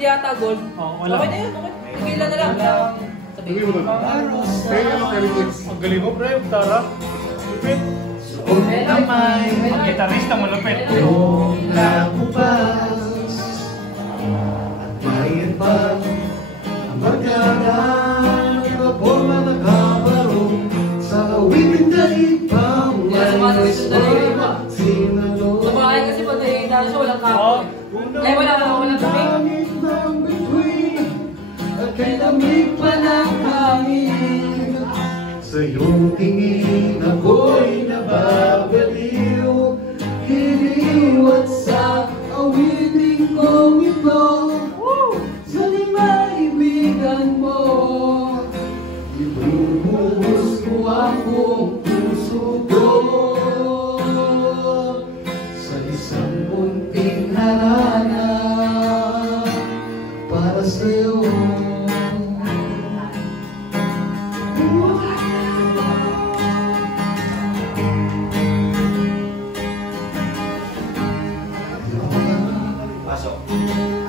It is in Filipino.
hindi ata gold. Wala. Okay na yun, okay. Tigilan na lang. Sabihin mo na. Kaya nga lang, ang galing mo, pre. Tara. Lupit. Namay. Ang gitarista mo, lupit. Nakupas at mayroon pa ang barkada na forma nakabarong sa awitin daig pa sinalo. Sa bahay kasi pag nakikita siya, walang kapoy. Eh, walang lamig. Ng bituin at kay lamig pa ng hangin. Sa iyong tingin ako'y nababaliw. Hiliwat sa awitin kong ito. Sa maibigan mo, ibubuhos ko ang buong puso ko sa isang munting harana para sa'yo. Pasok.